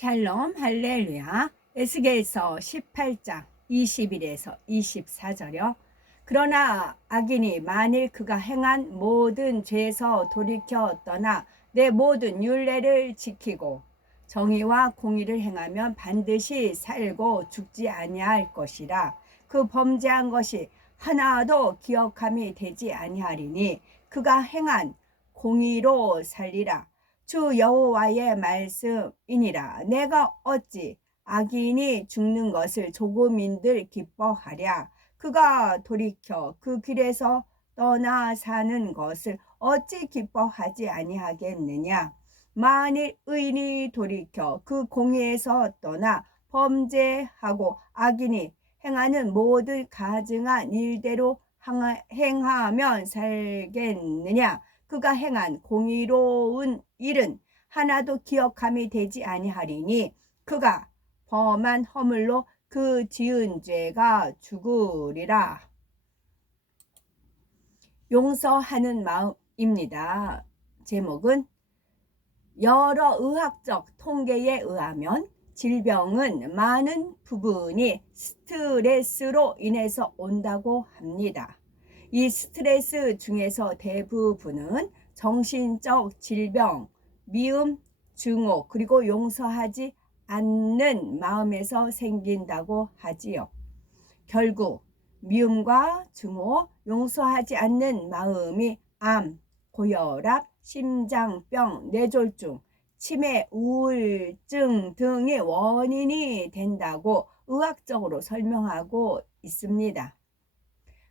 샬롬 할렐루야. 에스겔서 18장 21에서 24절이요. 그러나 악인이 만일 그가 행한 모든 죄에서 돌이켜 떠나 내 모든 율례를 지키고 정의와 공의를 행하면 반드시 살고 죽지 아니할 것이라. 그 범죄한 것이 하나도 기억함이 되지 아니하리니 그가 행한 공의로 살리라. 주 여호와의 말씀이니라. 내가 어찌 악인이 죽는 것을 조금인들 기뻐하랴. 그가 돌이켜 그 길에서 떠나 사는 것을 어찌 기뻐하지 아니하겠느냐. 만일 의인이 돌이켜 그 공의에서 떠나 범죄하고 악인이 행하는 모든 가증한 일대로 행하면 살겠느냐. 그가 행한 공의로운 일은 하나도 기억함이 되지 아니하리니 그가 범한 허물로 그 지은 죄가 죽으리라. 용서하는 마음입니다. 제목은 여러 의학적 통계에 의하면 질병은 많은 부분이 스트레스로 인해서 온다고 합니다. 이 스트레스 중에서 대부분은 정신적 질병, 미움, 증오, 그리고 용서하지 않는 마음에서 생긴다고 하지요. 결국 미움과 증오, 용서하지 않는 마음이 암, 고혈압, 심장병, 뇌졸중, 치매, 우울증 등의 원인이 된다고 의학적으로 설명하고 있습니다.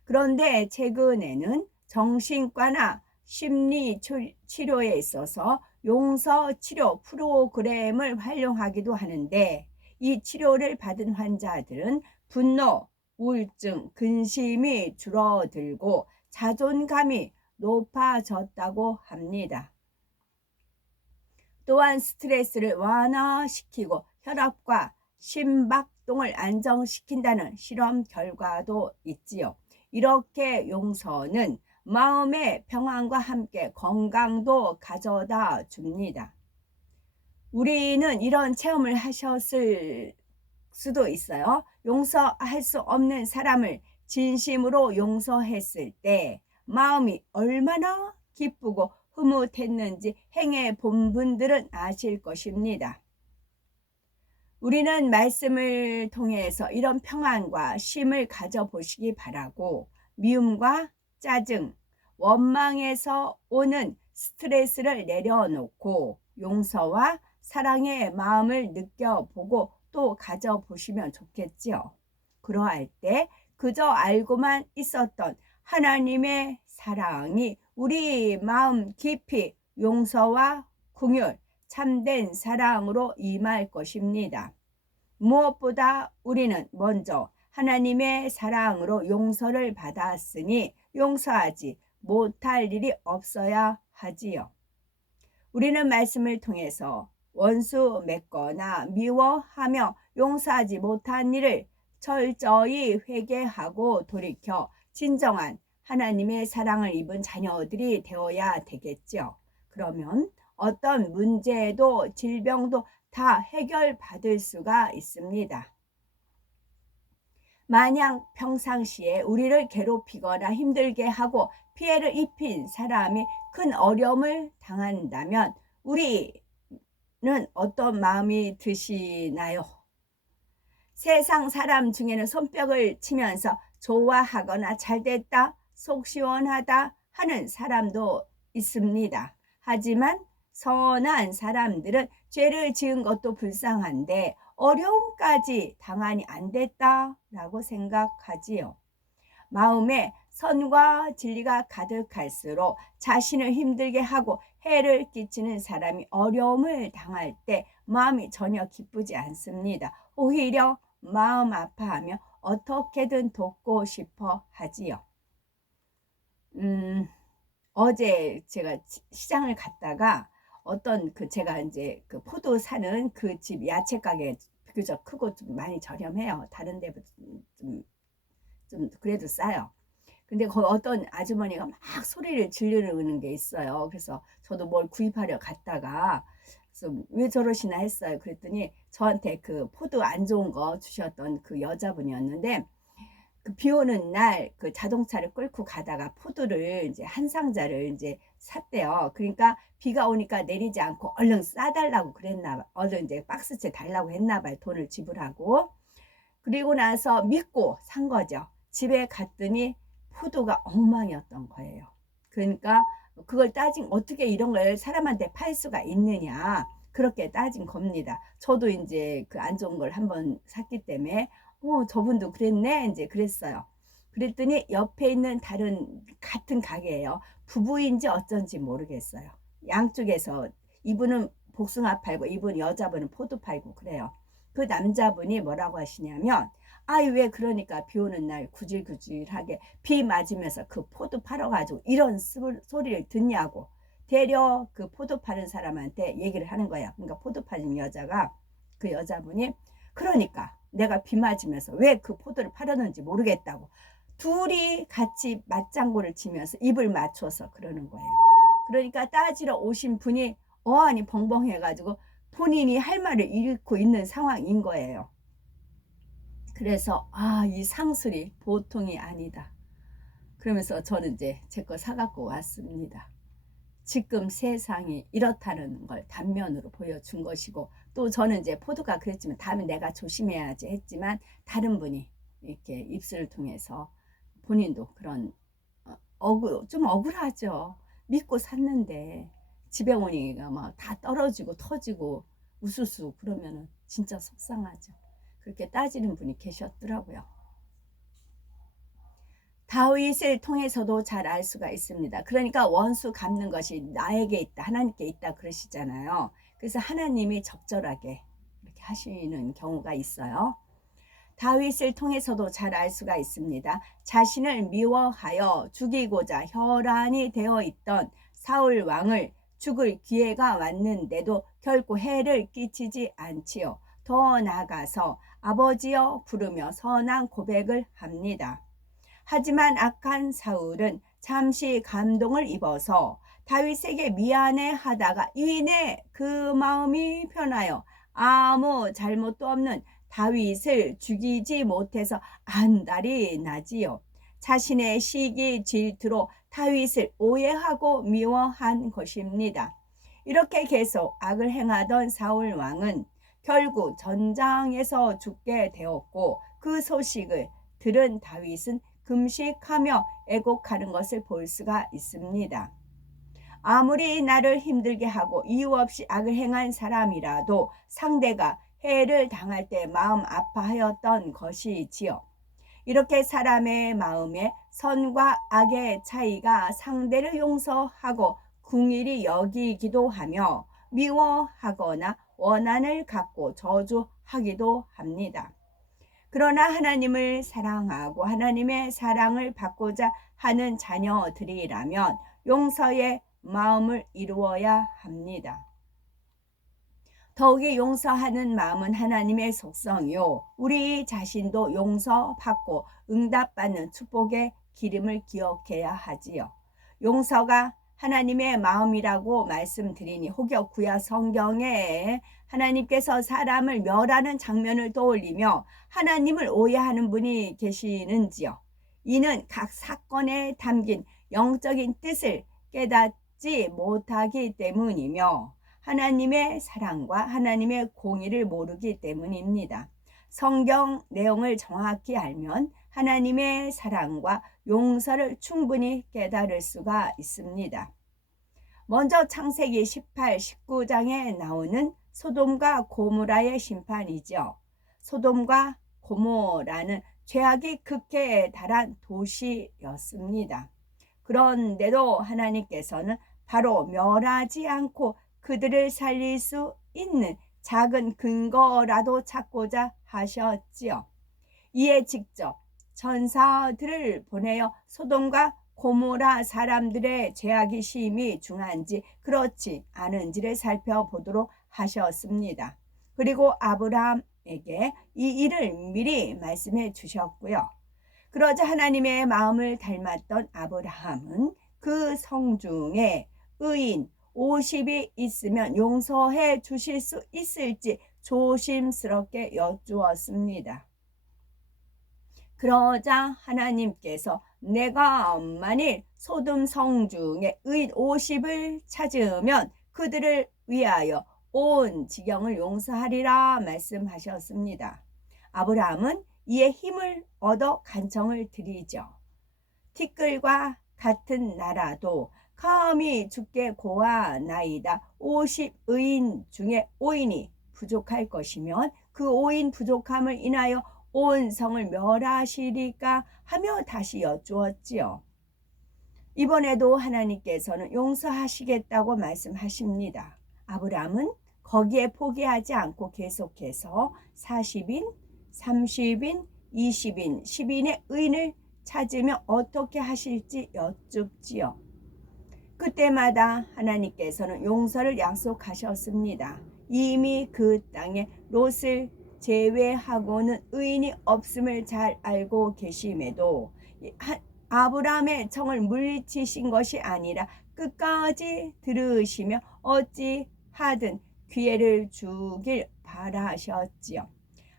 그런데 최근에는 정신과나 심리 치료에 있어서 용서 치료 프로그램을 활용하기도 하는데 이 치료를 받은 환자들은 분노, 우울증, 근심이 줄어들고 자존감이 높아졌다고 합니다. 또한 스트레스를 완화시키고 혈압과 심박동을 안정시킨다는 실험 결과도 있지요. 이렇게 용서는 마음의 평안과 함께 건강도 가져다 줍니다. 우리는 이런 체험을 하셨을 수도 있어요. 용서할 수 없는 사람을 진심으로 용서했을 때 마음이 얼마나 기쁘고 흐뭇했는지 행해 본 분들은 아실 것입니다. 우리는 말씀을 통해서 이런 평안과 쉼을 가져보시기 바라고 미움과 짜증, 원망에서 오는 스트레스를 내려놓고 용서와 사랑의 마음을 느껴보고 또 가져보시면 좋겠지요. 그러할 때 그저 알고만 있었던 하나님의 사랑이 우리 마음 깊이 용서와 긍휼, 참된 사랑으로 임할 것입니다. 무엇보다 우리는 먼저 하나님의 사랑으로 용서를 받았으니 용서하지 못할 일이 없어야 하지요. 우리는 말씀을 통해서 원수 맺거나 미워하며 용서하지 못한 일을 철저히 회개하고 돌이켜 진정한 하나님의 사랑을 입은 자녀들이 되어야 되겠죠. 그러면 어떤 문제도 질병도 다 해결받을 수가 있습니다. 만약 평상시에 우리를 괴롭히거나 힘들게 하고 피해를 입힌 사람이 큰 어려움을 당한다면 우리는 어떤 마음이 드시나요? 세상 사람 중에는 손뼉을 치면서 좋아하거나 잘됐다, 속 시원하다 하는 사람도 있습니다. 하지만 선한 사람들은 죄를 지은 것도 불쌍한데 어려움까지 당하니 안 됐다라고 생각하지요. 마음에 선과 진리가 가득할수록 자신을 힘들게 하고 해를 끼치는 사람이 어려움을 당할 때 마음이 전혀 기쁘지 않습니다. 오히려 마음 아파하며 어떻게든 돕고 싶어 하지요. 어제 제가 시장을 갔다가 어떤 제가 이제 그 포도 사는 그 집 야채 가게 비교적 크고 좀 많이 저렴해요. 다른 데보다 좀 그래도 싸요. 근데 거기 어떤 아주머니가 막 소리를 지르는 게 있어요. 그래서 저도 뭘 구입하려 갔다가 좀 왜 저러시나 했어요. 그랬더니 저한테 그 포도 안 좋은 거 주셨던 그 여자분이었는데, 그 비 오는 날 그 자동차를 끌고 가다가 포도를 이제 한 상자를 이제 샀대요. 그러니까 비가 오니까 내리지 않고 얼른 싸달라고 그랬나 봐. 얼른 이제 박스째 달라고 했나 봐요. 돈을 지불하고. 그리고 나서 믿고 산 거죠. 집에 갔더니 포도가 엉망이었던 거예요. 그러니까 그걸 어떻게 이런 걸 사람한테 팔 수가 있느냐. 그렇게 따진 겁니다. 저도 이제 그 안 좋은 걸 한번 샀기 때문에, 저분도 그랬네. 이제 그랬어요. 그랬더니 옆에 있는 다른 같은 가게예요. 부부인지 어쩐지 모르겠어요. 양쪽에서 이분은 복숭아 팔고 이분 여자분은 포도 팔고 그래요. 그 남자분이 뭐라고 하시냐면, 아이 왜 그러니까 비 오는 날 구질구질하게 비 맞으면서 그 포도 팔아가지고 이런 소리를 듣냐고 대려 그 포도 파는 사람한테 얘기를 하는 거야. 그러니까 포도 파는 여자가, 그 여자분이, 그러니까 내가 비 맞으면서 왜 그 포도를 팔았는지 모르겠다고 둘이 같이 맞장구를 치면서 입을 맞춰서 그러는 거예요. 그러니까 따지러 오신 분이 어안이 벙벙해가지고 본인이 할 말을 잃고 있는 상황인 거예요. 그래서 이 상술이 보통이 아니다. 그러면서 저는 이제 제 거 사갖고 왔습니다. 지금 세상이 이렇다는 걸 단면으로 보여준 것이고, 또 저는 이제 포도가 그랬지만 다음에 내가 조심해야지 했지만, 다른 분이 이렇게 입술을 통해서 본인도 그런 좀 억울하죠. 믿고 샀는데 집에 오니까 막 다 떨어지고 터지고 우수수 그러면은 진짜 속상하죠. 그렇게 따지는 분이 계셨더라고요. 다윗을 통해서도 잘 알 수가 있습니다. 그러니까 원수 갚는 것이 나에게 있다, 하나님께 있다 그러시잖아요. 그래서 하나님이 적절하게 이렇게 하시는 경우가 있어요. 다윗을 통해서도 잘 알 수가 있습니다. 자신을 미워하여 죽이고자 혈안이 되어 있던 사울 왕을 죽을 기회가 왔는데도 결코 해를 끼치지 않지요. 더 나아가서 아버지여 부르며 선한 고백을 합니다. 하지만 악한 사울은 잠시 감동을 입어서 다윗에게 미안해 하다가 이내 그 마음이 변하여 아무 잘못도 없는 다윗을 죽이지 못해서 안달이 나지요. 자신의 시기 질투로 다윗을 오해하고 미워한 것입니다. 이렇게 계속 악을 행하던 사울 왕은 결국 전장에서 죽게 되었고, 그 소식을 들은 다윗은 금식하며 애곡하는 것을 볼 수가 있습니다. 아무리 나를 힘들게 하고 이유 없이 악을 행한 사람이라도 상대가 해를 당할 때 마음 아파하였던 것이지요. 이렇게 사람의 마음에 선과 악의 차이가 상대를 용서하고 궁일이 여기기도 하며 미워하거나 원한을 갖고 저주하기도 합니다. 그러나 하나님을 사랑하고 하나님의 사랑을 받고자 하는 자녀들이라면 용서의 마음을 이루어야 합니다. 더욱이 용서하는 마음은 하나님의 속성이요, 우리 자신도 용서받고 응답받는 축복의 기름을 기억해야 하지요. 용서가 하나님의 마음이라고 말씀드리니 혹여 구약 성경에 하나님께서 사람을 멸하는 장면을 떠올리며 하나님을 오해하는 분이 계시는지요? 이는 각 사건에 담긴 영적인 뜻을 깨닫지 못하기 때문이며 하나님의 사랑과 하나님의 공의를 모르기 때문입니다. 성경 내용을 정확히 알면 하나님의 사랑과 용서를 충분히 깨달을 수가 있습니다. 먼저 창세기 18, 19장에 나오는 소돔과 고모라의 심판이죠. 소돔과 고모라는 죄악이 극해에 달한 도시였습니다. 그런데도 하나님께서는 바로 멸하지 않고 그들을 살릴 수 있는 작은 근거라도 찾고자 하셨지요. 이에 직접 천사들을 보내어 소돔과 고모라 사람들의 죄악이 심히 중한지 그렇지 않은지를 살펴보도록 하셨습니다. 그리고 아브라함에게 이 일을 미리 말씀해 주셨고요. 그러자 하나님의 마음을 닮았던 아브라함은 그 성중에 의인 50이 있으면 용서해 주실 수 있을지 조심스럽게 여쭈었습니다. 그러자 하나님께서 내가 만일 소돔 성 중에 의인 50을 찾으면 그들을 위하여 온 지경을 용서하리라 말씀하셨습니다. 아브라함은 이에 힘을 얻어 간청을 드리죠. 티끌과 같은 나라도 감히 주께 고하나이다. 50의인 중에 5인이 부족할 것이면 그 5인 부족함을 인하여 온 성을 멸하시리까 하며 다시 여쭈었지요. 이번에도 하나님께서는 용서하시겠다고 말씀하십니다. 아브라함은 거기에 포기하지 않고 계속해서 40인, 30인, 20인, 10인의 의인을 찾으며 어떻게 하실지 여쭙지요. 그때마다 하나님께서는 용서를 약속하셨습니다. 이미 그 땅에 롯을 제외하고는 의인이 없음을 잘 알고 계심에도 아브라함의 청을 물리치신 것이 아니라 끝까지 들으시며 어찌하든 기회를 주길 바라셨지요.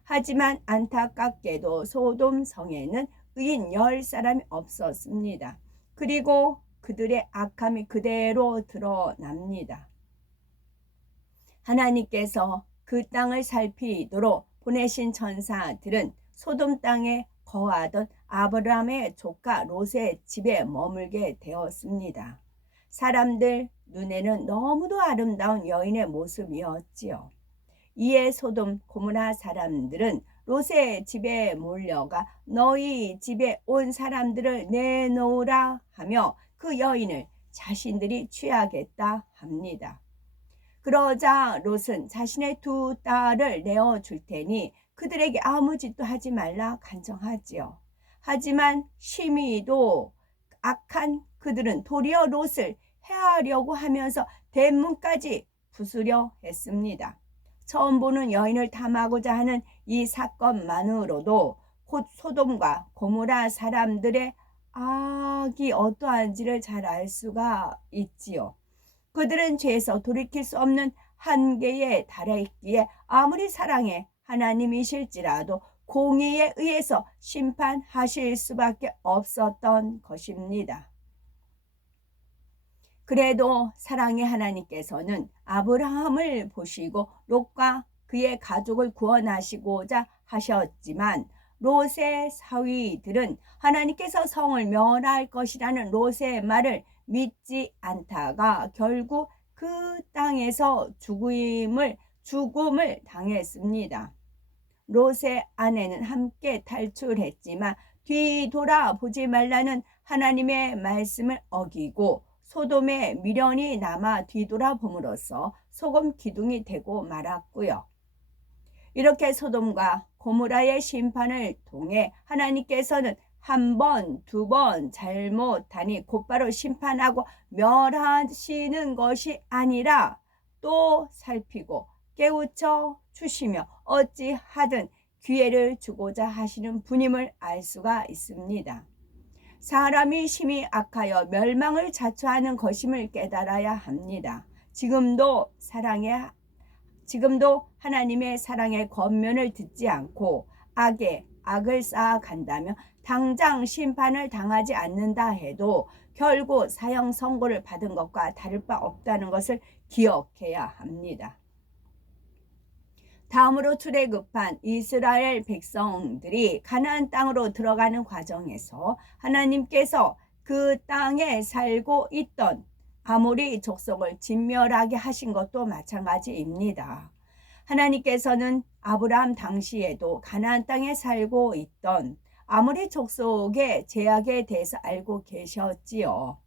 하지만 안타깝게도 소돔 성에는 의인 10사람이 없었습니다. 그리고 그들의 악함이 그대로 드러납니다. 하나님께서 그 땅을 살피도록 보내신 천사들은 소돔 땅에 거하던 아브라함의 조카 롯의 집에 머물게 되었습니다. 사람들 눈에는 너무도 아름다운 여인의 모습이었지요. 이에 소돔 고모라 사람들은 롯의 집에 몰려가 너희 집에 온 사람들을 내놓으라 하며 그 여인을 자신들이 취하겠다 합니다. 그러자 롯은 자신의 두 딸을 내어줄 테니 그들에게 아무 짓도 하지 말라 간청하지요. 하지만 심히도 악한 그들은 도리어 롯을 해하려고 하면서 대문까지 부수려 했습니다. 처음 보는 여인을 탐하고자 하는 이 사건만으로도 곧 소돔과 고모라 사람들의 악이 어떠한지를 잘 알 수가 있지요. 그들은 죄에서 돌이킬 수 없는 한계에 달해있기에 아무리 사랑의 하나님이실지라도 공의에 의해서 심판하실 수밖에 없었던 것입니다. 그래도 사랑의 하나님께서는 아브라함을 보시고 롯과 그의 가족을 구원하시고자 하셨지만 롯의 사위들은 하나님께서 성을 멸할 것이라는 롯의 말을 믿지 않다가 결국 그 땅에서 죽음을 당했습니다. 롯의 아내는 함께 탈출했지만 뒤돌아보지 말라는 하나님의 말씀을 어기고 소돔에 미련이 남아 뒤돌아봄으로써 소금 기둥이 되고 말았고요. 이렇게 소돔과 고모라의 심판을 통해 하나님께서는 한 번, 두 번 잘못하니 곧바로 심판하고 멸하시는 것이 아니라 또 살피고 깨우쳐 주시며 어찌하든 기회를 주고자 하시는 분임을 알 수가 있습니다. 사람이 심히 악하여 멸망을 자초하는 것임을 깨달아야 합니다. 지금도 하나님의 사랑의 권면을 듣지 않고 악에 악을 쌓아간다면 당장 심판을 당하지 않는다 해도 결국 사형 선고를 받은 것과 다를 바 없다는 것을 기억해야 합니다. 다음으로 출애굽한 이스라엘 백성들이 가나안 땅으로 들어가는 과정에서 하나님께서 그 땅에 살고 있던 아모리 족속을 진멸하게 하신 것도 마찬가지입니다. 하나님께서는 아브라함 당시에도 가나안 땅에 살고 있던 아모리 족속의 죄악에 대해서 알고 계셨지요.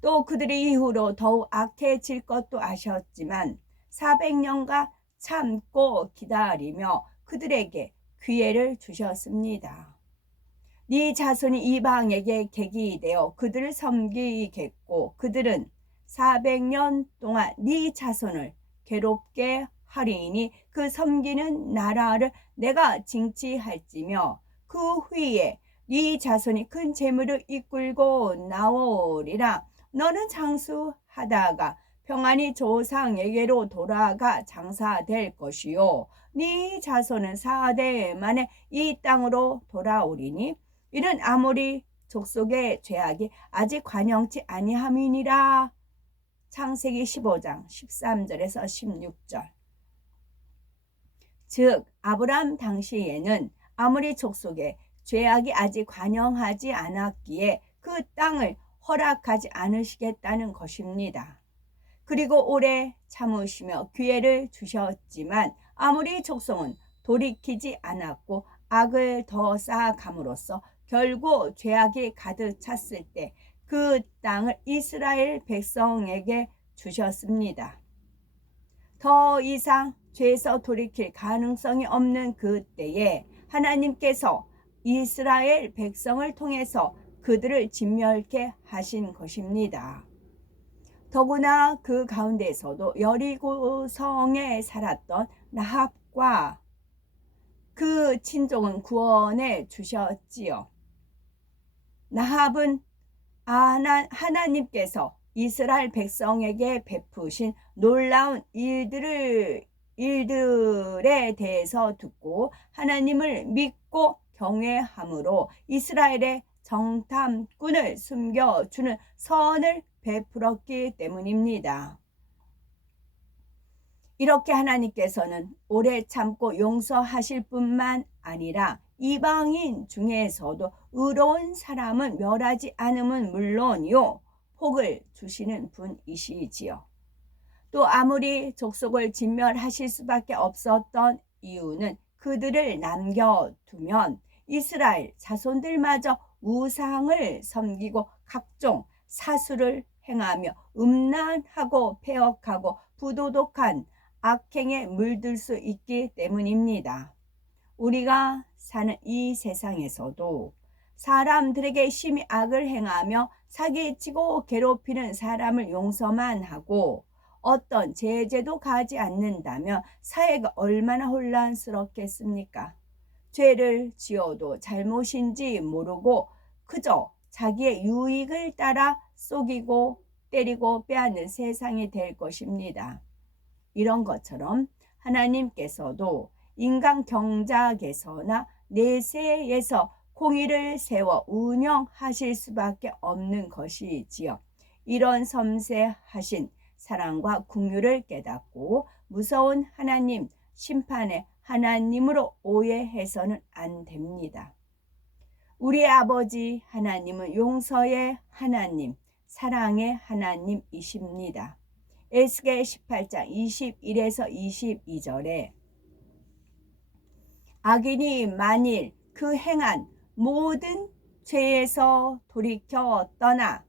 또 그들이 이후로 더욱 악해질 것도 아셨지만 400년간 참고 기다리며 그들에게 기회를 주셨습니다. 네 자손이 이방에게 객이 되어 그들을 섬기겠고 그들은 400년 동안 네 자손을 괴롭게 하리니 그 섬기는 나라를 내가 징치할지며 그 후에 네 자손이 큰 재물을 이끌고 나오리라. 너는 장수하다가 평안히 조상에게로 돌아가 장사될 것이요 네 자손은 4대 만에 이 땅으로 돌아오리니 이는 아모리 족속의 죄악이 아직 관영치 아니함이니라. 창세기 15장 13절에서 16절. 즉 아브람 당시에는 아모리 족속의 죄악이 아직 관영하지 않았기에 그 땅을 허락하지 않으시겠다는 것입니다. 그리고 오래 참으시며 기회를 주셨지만 아모리 족속은 돌이키지 않았고 악을 더 쌓아감으로써 결국 죄악이 가득 찼을 때 그 땅을 이스라엘 백성에게 주셨습니다. 더 이상 죄에서 돌이킬 가능성이 없는 그때에 하나님께서 이스라엘 백성을 통해서 그들을 진멸케 하신 것입니다. 더구나 그 가운데에서도 여리고 성에 살았던 라합과 그 친족은 구원해 주셨지요. 라합은 하나님께서 이스라엘 백성에게 베푸신 놀라운 일들에 대해서 듣고 하나님을 믿고 경외함으로 이스라엘의 정탐꾼을 숨겨주는 선을 베풀었기 때문입니다. 이렇게 하나님께서는 오래 참고 용서하실 뿐만 아니라 이방인 중에서도 의로운 사람은 멸하지 않음은 물론이요 복을 주시는 분이시지요. 또 아무리 족속을 진멸하실 수밖에 없었던 이유는 그들을 남겨두면 이스라엘 자손들마저 우상을 섬기고 각종 사수를 행하며 음란하고 패역하고 부도덕한 악행에 물들 수 있기 때문입니다. 우리가 사는 이 세상에서도 사람들에게 심히 악을 행하며 사기치고 괴롭히는 사람을 용서만 하고 어떤 제재도 가지 않는다면 사회가 얼마나 혼란스럽겠습니까? 죄를 지어도 잘못인지 모르고 그저 자기의 유익을 따라 속이고 때리고 빼앗는 세상이 될 것입니다. 이런 것처럼 하나님께서도 인간 경작에서나 내세에서 공의를 세워 운영하실 수밖에 없는 것이지요. 이런 섬세하신 사랑과 긍휼을 깨닫고 무서운 하나님 심판의 하나님으로 오해해서는 안 됩니다. 우리 아버지 하나님은 용서의 하나님, 사랑의 하나님이십니다. 에스겔 18장 21에서 22절에 악인이 만일 그 행한 모든 죄에서 돌이켜 떠나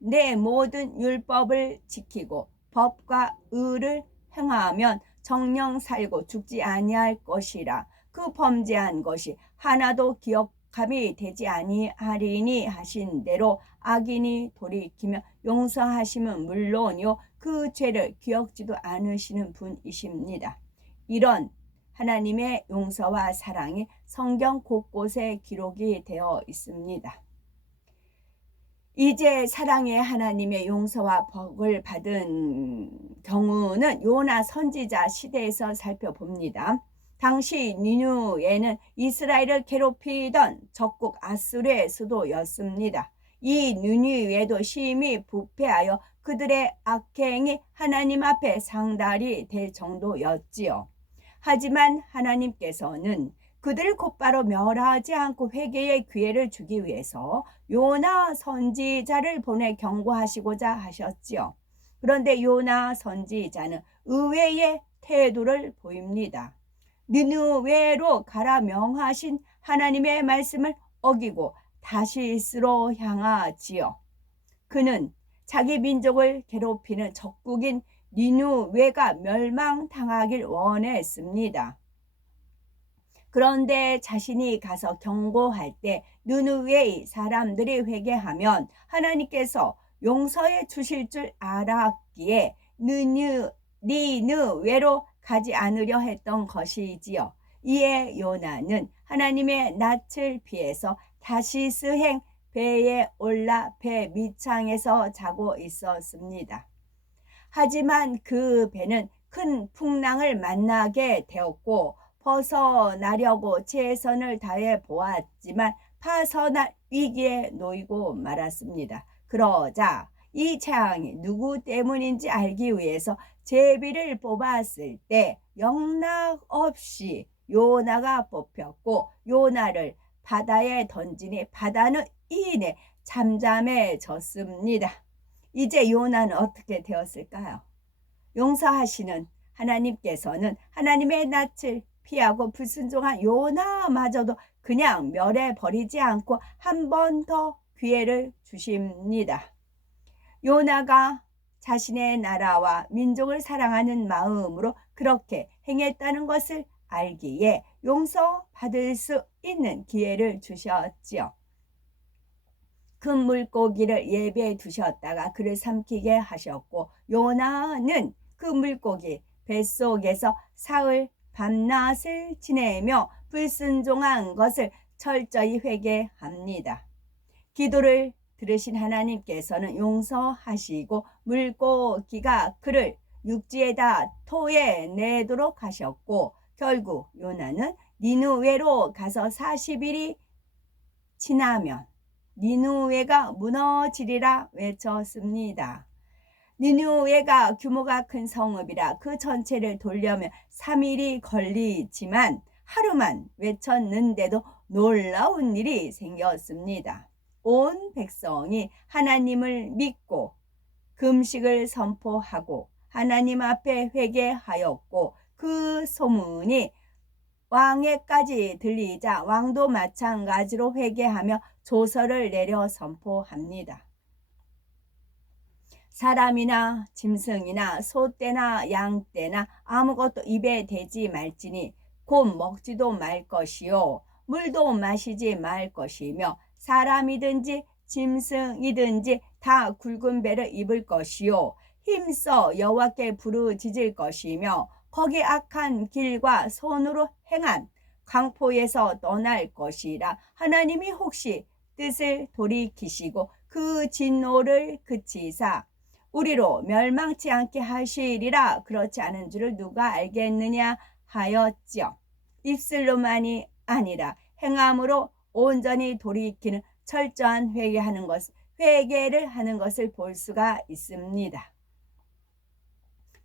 내 모든 율법을 지키고 법과 의를 행하면 정령 살고 죽지 아니할 것이라. 그 범죄한 것이 하나도 기억함이 되지 아니하리니 하신 대로 악인이 돌이키며 용서하심은 물론이요 그 죄를 기억지도 않으시는 분이십니다. 이런 하나님의 용서와 사랑이 성경 곳곳에 기록이 되어 있습니다. 이제 사랑의 하나님의 용서와 복을 받은 경우는 요나 선지자 시대에서 살펴봅니다. 당시 니누에는 이스라엘을 괴롭히던 적국 아수르의 수도였습니다. 이 니누에도 심히 부패하여 그들의 악행이 하나님 앞에 상달이 될 정도였지요. 하지만 하나님께서는 그들을 곧바로 멸하지 않고 회개의 기회를 주기 위해서 요나 선지자를 보내 경고하시고자 하셨지요. 그런데 요나 선지자는 의외의 태도를 보입니다. 니느웨로 가라 명하신 하나님의 말씀을 어기고 다시스로 향하지요. 그는 자기 민족을 괴롭히는 적국인 니느웨가 멸망당하길 원했습니다. 그런데 자신이 가서 경고할 때 니느웨의 사람들이 회개하면 하나님께서 용서해 주실 줄 알았기에 니느웨로 가지 않으려 했던 것이지요. 이에 요나는 하나님의 낯을 피해서 다시스행 배에 올라 배 밑창에서 자고 있었습니다. 하지만 그 배는 큰 풍랑을 만나게 되었고 벗어나려고 최선을 다해 보았지만 파선할 위기에 놓이고 말았습니다. 그러자 이 재앙이 누구 때문인지 알기 위해서 제비를 뽑았을 때 영락없이 요나가 뽑혔고 요나를 바다에 던지니 바다는 이내 잠잠해졌습니다. 이제 요나는 어떻게 되었을까요? 용서하시는 하나님께서는 하나님의 낯을 피하고 불순종한 요나마저도 그냥 멸해버리지 않고 한 번 더 기회를 주십니다. 요나가 자신의 나라와 민족을 사랑하는 마음으로 그렇게 행했다는 것을 알기에 용서받을 수 있는 기회를 주셨지요. 큰 물고기를 예배해 두셨다가 그를 삼키게 하셨고 요나는 그 물고기 뱃속에서 사흘 밤낮을 지내며 불순종한 것을 철저히 회개합니다. 기도를 들으신 하나님께서는 용서하시고 물고기가 그를 육지에다 토해내도록 하셨고 결국 요나는 니느웨로 가서 40일이 지나면 니느웨가 무너지리라 외쳤습니다. 니느웨가 규모가 큰 성읍이라 그 전체를 돌려면 3일이 걸리지만 하루만 외쳤는데도 놀라운 일이 생겼습니다. 온 백성이 하나님을 믿고 금식을 선포하고 하나님 앞에 회개하였고 그 소문이 왕에까지 들리자 왕도 마찬가지로 회개하며 조서를 내려 선포합니다. 사람이나 짐승이나 소떼나 양떼나 아무것도 입에 대지 말지니 곧 먹지도 말 것이요 물도 마시지 말 것이며 사람이든지 짐승이든지 다 굵은 배를 입을 것이요 힘써 여호와께 부르짖을 것이며 거기 악한 길과 손으로 행한 강포에서 떠날 것이라. 하나님이 혹시 뜻을 돌이키시고 그 진노를 그치사 우리로 멸망치 않게 하시리라. 그렇지 않은 줄을 누가 알겠느냐 하였지요. 입술로만이 아니라 행함으로 온전히 돌이키는 철저한 회개를 하는 것을 볼 수가 있습니다.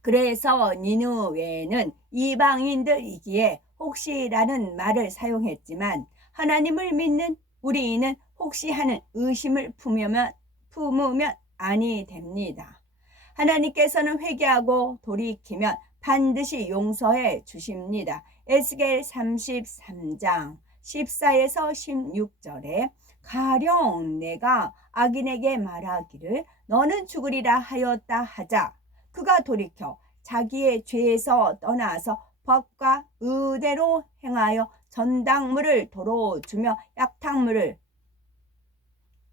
그래서 니느웨는 이방인들이기에 혹시라는 말을 사용했지만 하나님을 믿는 우리는 혹시 하는 의심을 품으면 아니 됩니다. 하나님께서는 회개하고 돌이키면 반드시 용서해 주십니다. 에스겔 33장 14에서 16절에 가령 내가 악인에게 말하기를 너는 죽으리라 하였다 하자 그가 돌이켜 자기의 죄에서 떠나서 법과 의대로 행하여 전당물을 도로 주며 약탕물을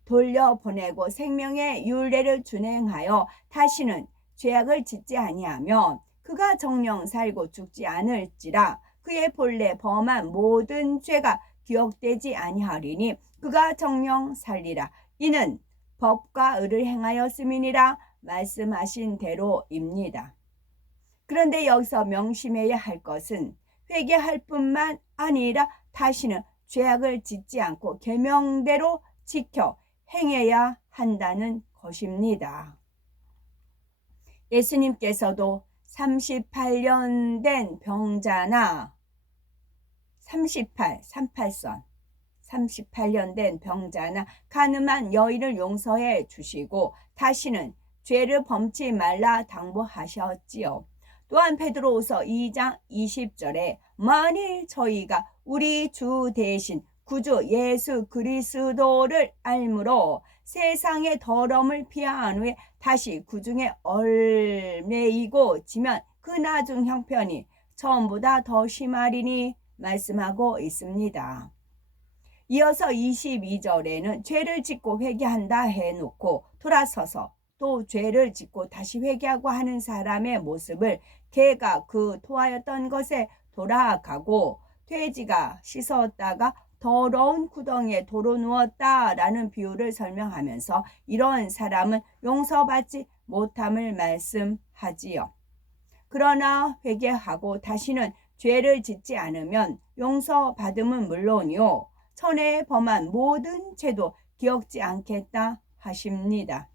돌려보내고 생명의 율례를 준행하여 다시는 죄악을 짓지 아니하면 그가 정령 살고 죽지 않을지라. 그의 본래 범한 모든 죄가 기억되지 아니하리니 그가 정령 살리라. 이는 법과 의를 행하였음이니라 말씀하신 대로입니다. 그런데 여기서 명심해야 할 것은 회개할 뿐만 아니라 다시는 죄악을 짓지 않고 계명대로 지켜 행해야 한다는 것입니다. 예수님께서도 38년 된 병자나 38년 된 병자나 가늠한 여인을 용서해 주시고 다시는 죄를 범치 말라 당부하셨지요. 또한 베드로후서 2장 20절에 만일 저희가 우리 주 대신 구주 예수 그리스도를 알므로 세상의 더러움을 피한 후에 다시 구중에 얽매이고 지면 그 나중 형편이 처음보다 더 심하리니 말씀하고 있습니다. 이어서 22절에는 죄를 짓고 회개한다 해놓고 돌아서서 또 죄를 짓고 다시 회개하고 하는 사람의 모습을 개가 그 토하였던 것에 돌아가고 돼지가 씻었다가 더러운 구덩이에 도로 누웠다라는 비유를 설명하면서 이런 사람은 용서받지 못함을 말씀하지요. 그러나 회개하고 다시는 죄를 짓지 않으면 용서받음은 물론이요 전에 범한 모든 죄도 기억지 않겠다 하십니다.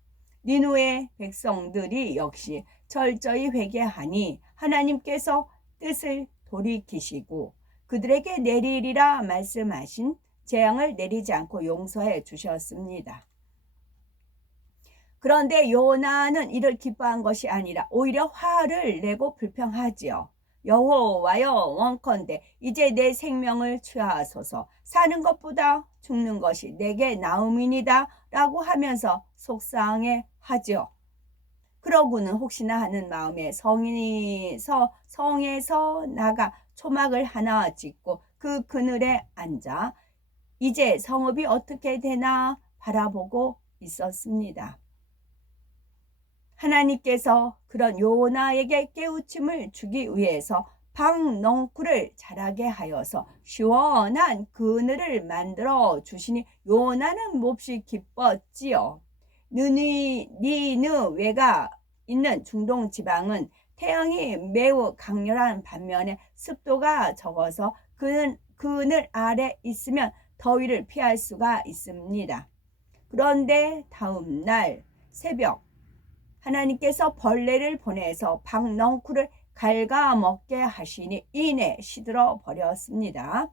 니누의 백성들이 역시 철저히 회개하니 하나님께서 뜻을 돌이키시고 그들에게 내리리라 말씀하신 재앙을 내리지 않고 용서해 주셨습니다. 그런데 요나는 이를 기뻐한 것이 아니라 오히려 화를 내고 불평하지요. 여호와여 원컨대 이제 내 생명을 취하소서. 사는 것보다 죽는 것이 내게 나음이니이다 라고 하면서 속상해 하지요. 그러고는 혹시나 하는 마음에 성에서 나가 초막을 하나 짓고 그 그늘에 앉아 이제 성읍이 어떻게 되나 바라보고 있었습니다. 하나님께서 그런 요나에게 깨우침을 주기 위해서 박넝쿨을 자라게 하여서 시원한 그늘을 만들어 주시니 요나는 몹시 기뻤지요. 니느웨가 있는 중동 지방은 태양이 매우 강렬한 반면에 습도가 적어서 그늘 아래 있으면 더위를 피할 수가 있습니다. 그런데 다음 날 새벽 하나님께서 벌레를 보내서 박넝쿨을 갉아먹게 하시니 이내 시들어 버렸습니다.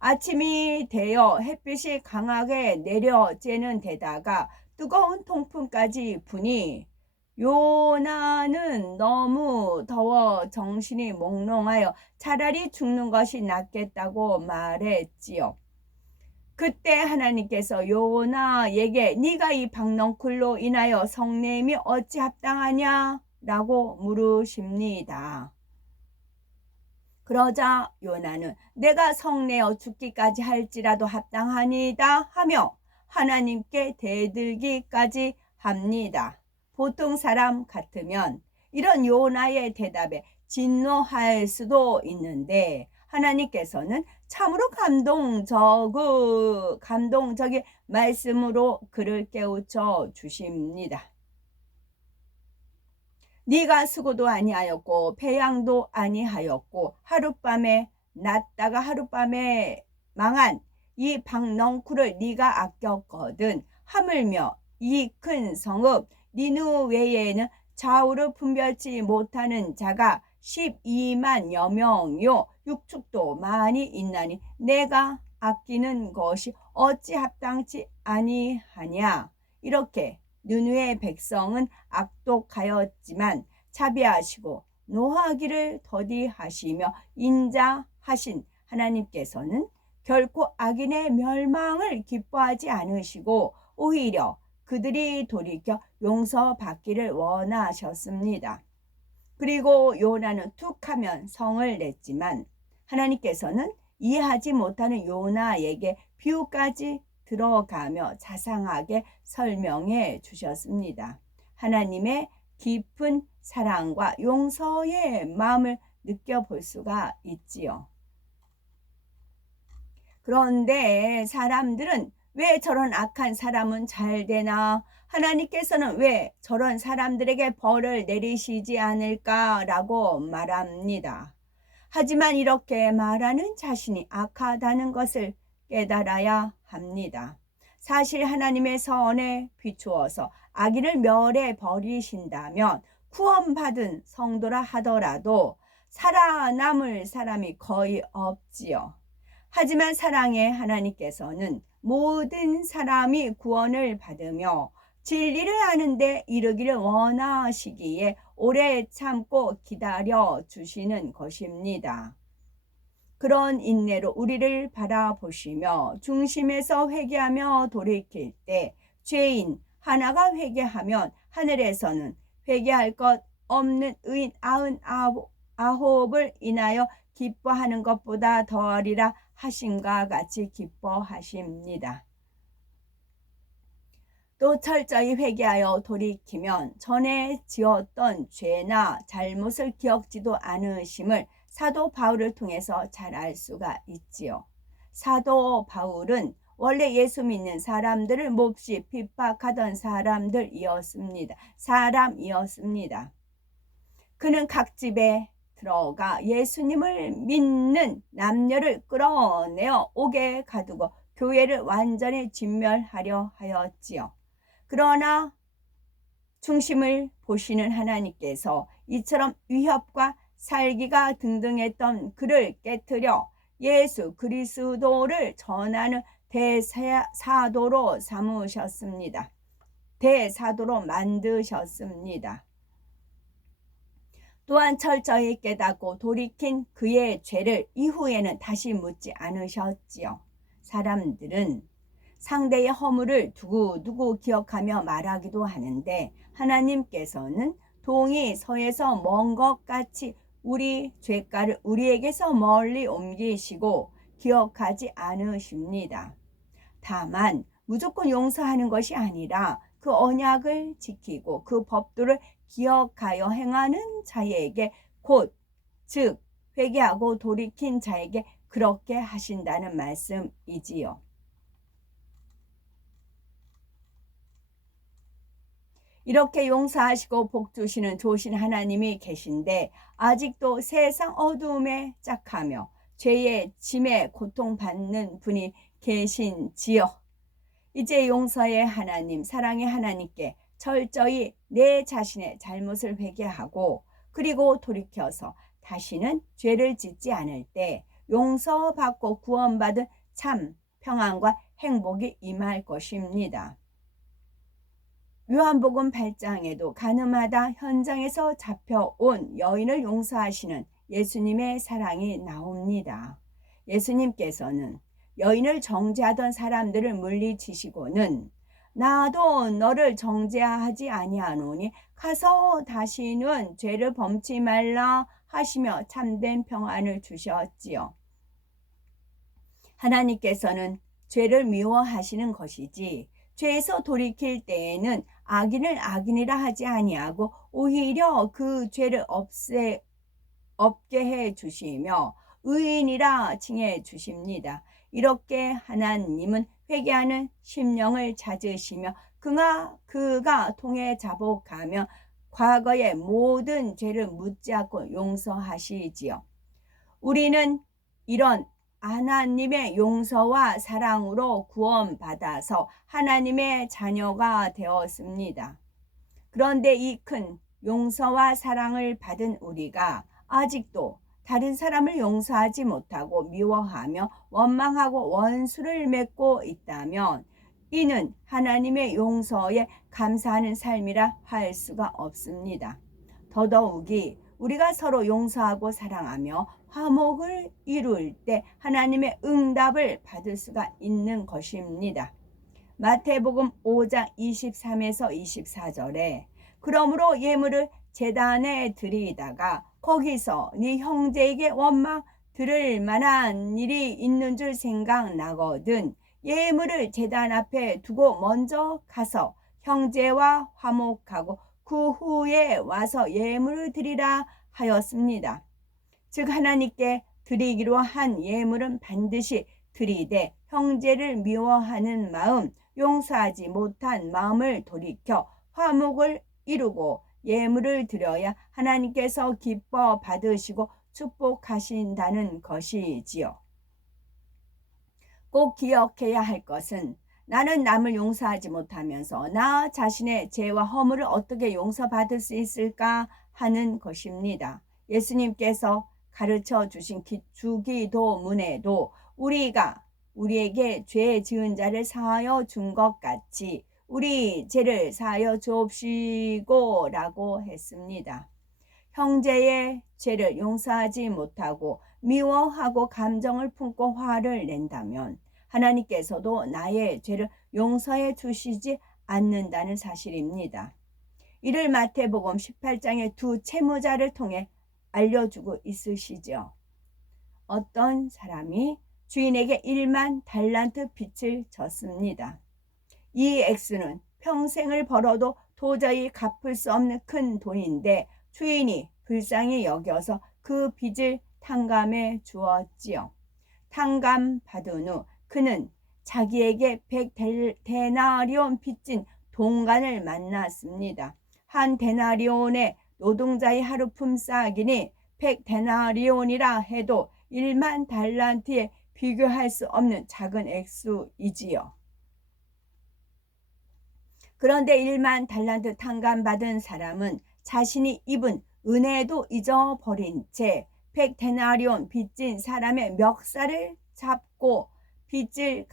아침이 되어 햇빛이 강하게 내려쬐는 데다가 뜨거운 통풍까지 부니 요나는 너무 더워 정신이 몽롱하여 차라리 죽는 것이 낫겠다고 말했지요. 그때 하나님께서 요나에게 네가 이 박넝쿨로 인하여 성냄이 어찌 합당하냐? 라고 물으십니다. 그러자 요나는 내가 성내어 죽기까지 할지라도 합당하니다 하며 하나님께 대들기까지 합니다. 보통 사람 같으면 이런 요나의 대답에 진노할 수도 있는데 하나님께서는 참으로 감동적인 말씀으로 그를 깨우쳐 주십니다. 네가 수고도 아니하였고 배양도 아니하였고 하룻밤에 났다가 하룻밤에 망한 이 박넝쿨을 네가 아꼈거든. 하물며 이 큰 성읍 니느웨에는 좌우를 분별치 못하는 자가 12만여 명이요 육축도 많이 있나니 내가 아끼는 것이 어찌 합당치 아니하냐. 이렇게 느느웨 백성은 악독하였지만 자비하시고 노하기를 더디하시며 인자하신 하나님께서는 결코 악인의 멸망을 기뻐하지 않으시고 오히려 그들이 돌이켜 용서받기를 원하셨습니다. 그리고 요나는 툭하면 성을 냈지만 하나님께서는 이해하지 못하는 요나에게 비유까지 들어가며 자상하게 설명해 주셨습니다. 하나님의 깊은 사랑과 용서의 마음을 느껴볼 수가 있지요. 그런데 사람들은 왜 저런 악한 사람은 잘 되나? 하나님께서는 왜 저런 사람들에게 벌을 내리시지 않을까라고 말합니다. 하지만 이렇게 말하는 자신이 악하다는 것을 깨달아야 합니다. 사실 하나님의 선에 비추어서 악인을 멸해 버리신다면 구원받은 성도라 하더라도 살아남을 사람이 거의 없지요. 하지만 사랑의 하나님께서는 모든 사람이 구원을 받으며 진리를 아는데 이르기를 원하시기에 오래 참고 기다려 주시는 것입니다. 그런 인내로 우리를 바라보시며 중심에서 회개하며 돌이킬 때 죄인 하나가 회개하면 하늘에서는 회개할 것 없는 의인 99을 인하여 기뻐하는 것보다 더하리라 하심과 같이 기뻐하십니다. 또 철저히 회개하여 돌이키면 전에 지었던 죄나 잘못을 기억지도 않으심을 사도 바울을 통해서 잘 알 수가 있지요. 사도 바울은 원래 예수 믿는 사람들을 몹시 핍박하던 사람이었습니다. 그는 각 집에 들어가 예수님을 믿는 남녀를 끌어내어 옥에 가두고 교회를 완전히 진멸하려 하였지요. 그러나 중심을 보시는 하나님께서 이처럼 위협과 살기가 등등했던 그를 깨뜨려 예수 그리스도를 전하는 대사도로 삼으셨습니다. 대사도로 만드셨습니다. 또한 철저히 깨닫고 돌이킨 그의 죄를 이후에는 다시 묻지 않으셨지요. 사람들은 상대의 허물을 두고두고 기억하며 말하기도 하는데 하나님께서는 동이 서에서 먼 것 같이 우리 죄가를 우리에게서 멀리 옮기시고 기억하지 않으십니다. 다만 무조건 용서하는 것이 아니라 그 언약을 지키고 그 법도를 기억하여 행하는 자에게 즉 회개하고 돌이킨 자에게 그렇게 하신다는 말씀이지요. 이렇게 용서하시고 복 주시는 좋으신 하나님이 계신데 아직도 세상 어두움에 짝하며 죄의 짐에 고통받는 분이 계신지요. 이제 용서의 하나님, 사랑의 하나님께 철저히 내 자신의 잘못을 회개하고 그리고 돌이켜서 다시는 죄를 짓지 않을 때 용서받고 구원받은 참 평안과 행복이 임할 것입니다. 요한복음 8장에도 가늠하다 현장에서 잡혀온 여인을 용서하시는 예수님의 사랑이 나옵니다. 예수님께서는 여인을 정죄하던 사람들을 물리치시고는 나도 너를 정죄하지 아니하노니 가서 다시는 죄를 범치 말라 하시며 참된 평안을 주셨지요. 하나님께서는 죄를 미워하시는 것이지 죄에서 돌이킬 때에는 악인을 악인이라 하지 아니하고 오히려 그 죄를 없게 해 주시며 의인이라 칭해 주십니다. 이렇게 하나님은 회개하는 심령을 찾으시며 그가 통해 자복하며 과거의 모든 죄를 묻지 않고 용서하시지요. 우리는 이런 하나님의 용서와 사랑으로 구원받아서 하나님의 자녀가 되었습니다. 그런데 이 큰 용서와 사랑을 받은 우리가 아직도 다른 사람을 용서하지 못하고 미워하며 원망하고 원수를 맺고 있다면 이는 하나님의 용서에 감사하는 삶이라 할 수가 없습니다. 더더욱이 우리가 서로 용서하고 사랑하며 화목을 이룰 때 하나님의 응답을 받을 수가 있는 것입니다. 마태복음 5장 23에서 24절에 그러므로 예물을 제단에 드리다가 거기서 네 형제에게 원망 들을 만한 일이 있는 줄 생각나거든 예물을 제단 앞에 두고 먼저 가서 형제와 화목하고 그 후에 와서 예물을 드리라 하였습니다. 즉 하나님께 드리기로 한 예물은 반드시 드리되 형제를 미워하는 마음, 용서하지 못한 마음을 돌이켜 화목을 이루고 예물을 드려야 하나님께서 기뻐 받으시고 축복하신다는 것이지요. 꼭 기억해야 할 것은 나는 남을 용서하지 못하면서 나 자신의 죄와 허물을 어떻게 용서받을 수 있을까 하는 것입니다. 예수님께서 가르쳐 주신 주기도문에도 우리가 우리에게 죄 지은 자를 사하여 준 것 같이 우리 죄를 사하여 주옵시고 라고 했습니다. 형제의 죄를 용서하지 못하고 미워하고 감정을 품고 화를 낸다면 하나님께서도 나의 죄를 용서해 주시지 않는다는 사실입니다. 이를 마태복음 18장의 두 채무자를 통해 알려주고 있으시죠. 어떤 사람이 주인에게 1만 달란트 빚을 졌습니다. 이 액수는 평생을 벌어도 도저히 갚을 수 없는 큰 돈인데 주인이 불쌍히 여겨서 그 빚을 탕감해 주었지요. 탕감 받은 후 그는 자기에게 100데나리온 빚진 동간을 만났습니다. 한 데나리온의 노동자의 하루 품삯이니 100데나리온이라 해도 1만 달란트에 비교할 수 없는 작은 액수이지요. 그런데 1만 달란트 탕감받은 사람은 자신이 입은 은혜도 잊어버린 채 100데나리온 빚진 사람의 멱살을 잡고 빚을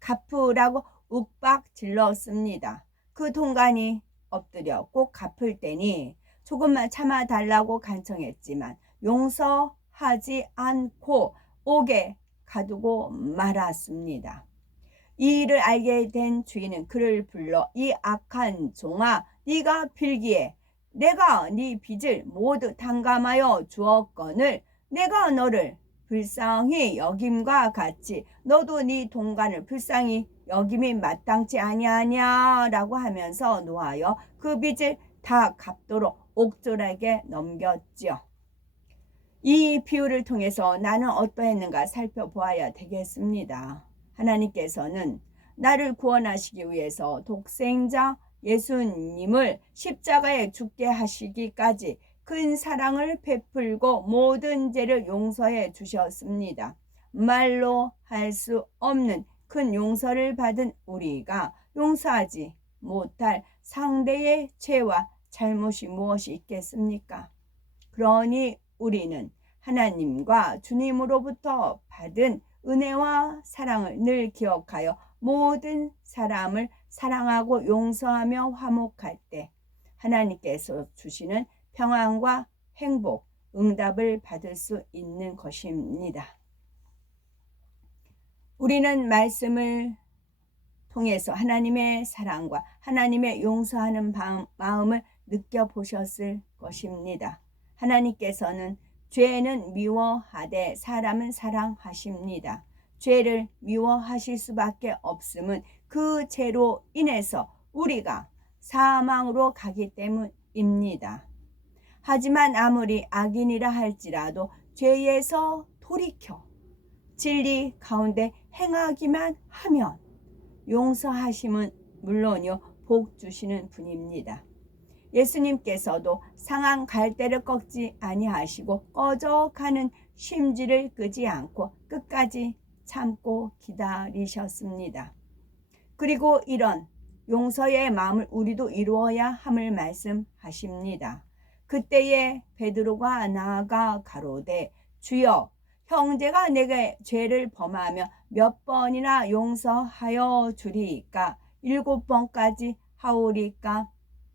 갚으라고 욱박 질렀습니다. 그 동간이 엎드려 꼭 갚을 때니 조금만 참아달라고 간청했지만 용서하지 않고 옥에 가두고 말았습니다. 이 일을 알게 된 주인은 그를 불러 이 악한 종아, 네가 빌기에 내가 네 빚을 모두 탕감하여 주었거늘 내가 너를 불쌍히 여김과 같이 너도 네 동간을 불쌍히 여김이 마땅치 아니하냐 라고 하면서 노하여 그 빚을 다 갚도록 옥졸에게 넘겼지요. 이 비유를 통해서 나는 어떠했는가 살펴보아야 되겠습니다. 하나님께서는 나를 구원하시기 위해서 독생자 예수님을 십자가에 죽게 하시기까지 큰 사랑을 베풀고 모든 죄를 용서해 주셨습니다. 말로 할 수 없는 큰 용서를 받은 우리가 용서하지 못할 상대의 죄와 잘못이 무엇이 있겠습니까? 그러니 우리는 하나님과 주님으로부터 받은 은혜와 사랑을 늘 기억하여 모든 사람을 사랑하고 용서하며 화목할 때 하나님께서 주시는 평안과 행복, 응답을 받을 수 있는 것입니다. 우리는 말씀을 통해서 하나님의 사랑과 하나님의 용서하는 마음을 느껴보셨을 것입니다. 하나님께서는 죄는 미워하되 사람은 사랑하십니다. 죄를 미워하실 수밖에 없음은 그 죄로 인해서 우리가 사망으로 가기 때문입니다. 하지만 아무리 악인이라 할지라도 죄에서 돌이켜 진리 가운데 행하기만 하면 용서하심은 물론이요 복 주시는 분입니다. 예수님께서도 상한 갈대를 꺾지 아니하시고 꺼져가는 심지를 끄지 않고 끝까지 참고 기다리셨습니다. 그리고 이런 용서의 마음을 우리도 이루어야 함을 말씀하십니다. 그때에 베드로가 나아가 가로되 주여 형제가 내게 죄를 범하며 몇 번이나 용서하여 주리이까 7번까지 하오리까?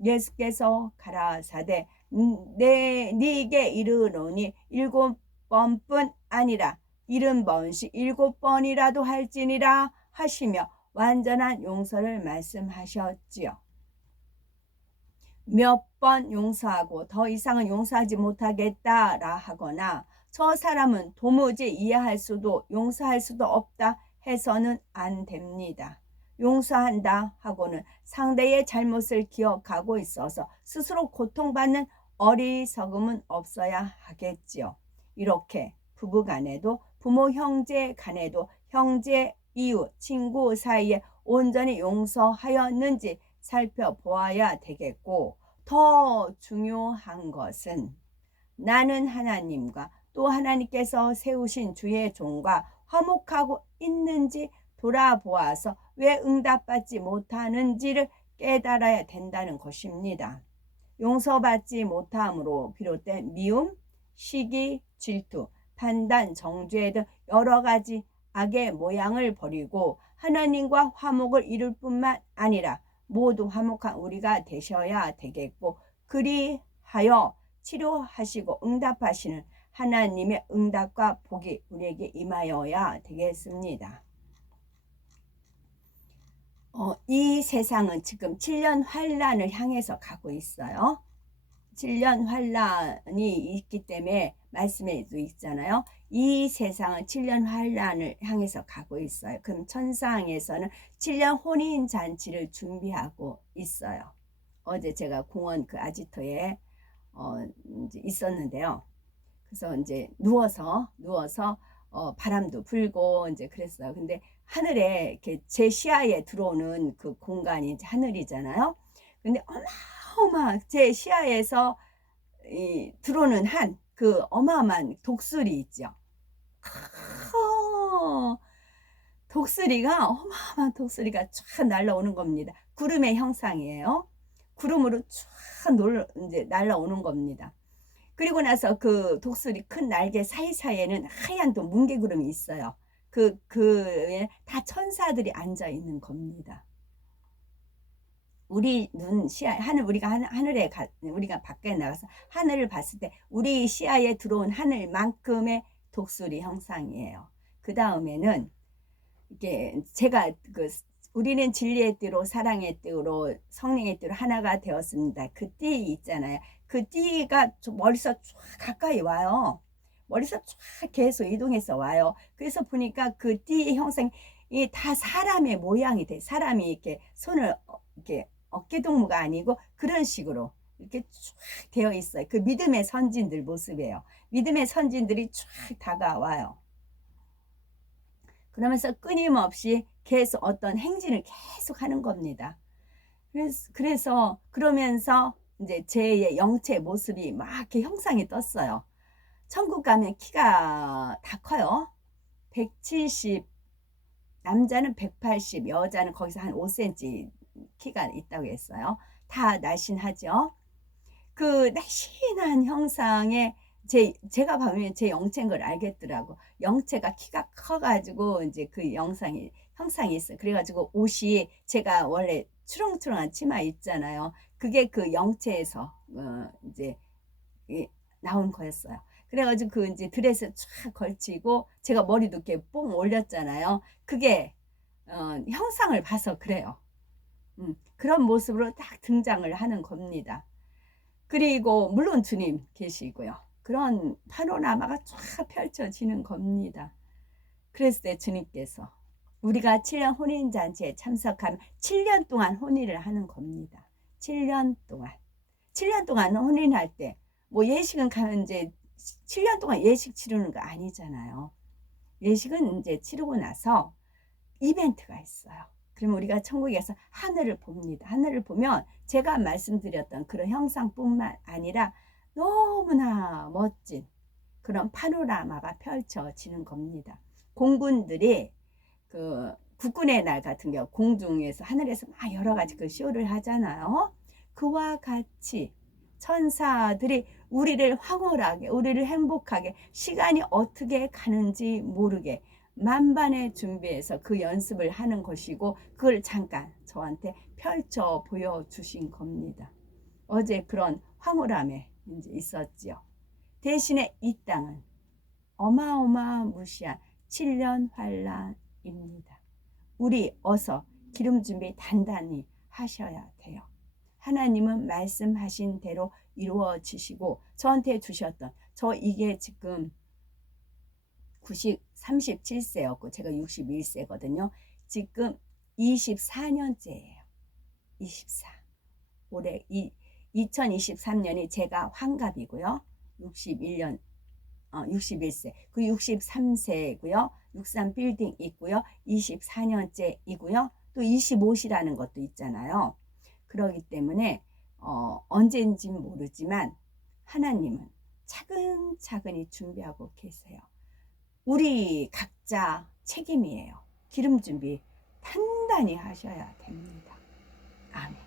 예수께서 가라사대 네게 이르노니 7번뿐 아니라 70번씩 7번이라도 할지니라 하시며 완전한 용서를 말씀하셨지요. 몇 번 용서하고 더 이상은 용서하지 못하겠다라 하거나 저 사람은 도무지 이해할 수도 용서할 수도 없다 해서는 안 됩니다. 용서한다 하고는 상대의 잘못을 기억하고 있어서 스스로 고통받는 어리석음은 없어야 하겠지요. 이렇게 부부 간에도 부모 형제 간에도 형제, 이웃, 친구 사이에 온전히 용서하였는지 살펴보아야 되겠고 더 중요한 것은 나는 하나님과 또 하나님께서 세우신 주의 종과 화목하고 있는지 돌아보아서 왜 응답받지 못하는지를 깨달아야 된다는 것입니다. 용서받지 못함으로 비롯된 미움, 시기, 질투, 판단, 정죄 등 여러 가지 악의 모양을 버리고 하나님과 화목을 이룰 뿐만 아니라 모두 화목한 우리가 되셔야 되겠고 그리하여 치료하시고 응답하시는 하나님의 응답과 복이 우리에게 임하여야 되겠습니다. 이 세상은 지금 7년 환란을 향해서 가고 있어요. 7년 환란이 있기 때문에 말씀에도 있잖아요. 이 세상은 7년 환란을 향해서 가고 있어요. 그럼 천상에서는 7년 혼인잔치를 준비하고 있어요. 어제 제가 공원 그 아지토에 이제 있었는데요. 그래서 이제 누워서 바람도 불고 이제 그랬어요. 근데 하늘에 이렇게 제 시야에 들어오는 그 공간이 이제 하늘이잖아요. 근데 제 시야에서 들어오는 그 어마어마한 독수리 있죠. 커 독수리가 어마어마한 독수리가 쫙 날라오는 겁니다. 구름의 형상이에요. 구름으로 쫙 이제 날라오는 겁니다. 그리고 나서 그 독수리 큰 날개 사이사이에는 하얀 또 뭉게구름이 있어요. 그에 다 천사들이 앉아 있는 겁니다. 우리 눈 시야 하늘 우리가 하늘에 우리가 밖에 나가서 하늘을 봤을 때 우리 시야에 들어온 하늘만큼의 독수리 형상이에요. 그 다음에는 이게 제가 우리는 진리의 띠로 사랑의 띠로 성령의 띠로 하나가 되었습니다. 그 띠 있잖아요. 그 띠가 머리서 쫙 가까이 와요. 머리서 쫙 계속 이동해서 와요. 그래서 보니까 그 띠의 형상이 다 사람의 모양이 돼. 사람이 이렇게 손을 이렇게 어깨동무가 아니고 그런 식으로 이렇게 쫙 되어 있어요. 그 믿음의 선진들 모습이에요. 믿음의 선진들이 쫙 다가와요. 그러면서 끊임없이 계속 어떤 행진을 계속 하는 겁니다. 그러면서 이제 제 영체 모습이 막 이렇게 형상이 떴어요. 천국 가면 키가 다 커요. 170, 남자는 180, 여자는 거기서 한 5cm 키가 있다고 했어요. 다 날씬하죠. 그 날씬한 형상에 제가 보면 제 영체인 걸 알겠더라고. 영체가 키가 커가지고 이제 그 형상이 있어요. 그래가지고 옷이 제가 원래 추렁추렁한 치마 있잖아요. 그게 그 영체에서 이제 나온 거였어요. 그래가지고 그 이제 드레스 쫙 걸치고 제가 머리도 이렇게 뽕 올렸잖아요. 그게 형상을 봐서 그래요. 그런 모습으로 딱 등장을 하는 겁니다. 그리고 물론 주님 계시고요. 그런 파노라마가 쫙 펼쳐지는 겁니다. 그랬을 때 주님께서 우리가 7년 혼인잔치에 참석하면 7년 동안 혼인을 하는 겁니다. 7년 동안. 7년 동안 혼인할 때 뭐 예식은 가면 이제 7년 동안 예식 치르는 거 아니잖아요. 예식은 이제 치르고 나서 이벤트가 있어요. 그러면 우리가 천국에서 하늘을 봅니다. 하늘을 보면 제가 말씀드렸던 그런 형상뿐만 아니라 너무나 멋진 그런 파노라마가 펼쳐지는 겁니다. 공군들이 그 국군의 날 같은 경우 공중에서 하늘에서 막 여러 가지 그 쇼를 하잖아요. 그와 같이 천사들이 우리를 황홀하게, 우리를 행복하게, 시간이 어떻게 가는지 모르게 만반의 준비해서 그 연습을 하는 것이고 그걸 잠깐 저한테 펼쳐 보여주신 겁니다. 어제 그런 황홀함에 이제 있었지요. 대신에 이 땅은 어마어마무시한 7년 환란입니다. 우리 어서 기름 준비 단단히 하셔야 돼요. 하나님은 말씀하신 대로 이루어지시고 저한테 주셨던 이게 지금 37세였고 제가 61세거든요. 지금 24년째예요. 24. 올해 2023년이 제가 환갑이고요. 61년 61세. 그 63세고요. 63 빌딩 있고요. 24년째이고요. 또 25시라는 것도 있잖아요. 그러기 때문에 언제인지는 모르지만 하나님은 차근차근히 준비하고 계세요. 우리 각자 책임이에요. 기름 준비 단단히 하셔야 됩니다. 아멘.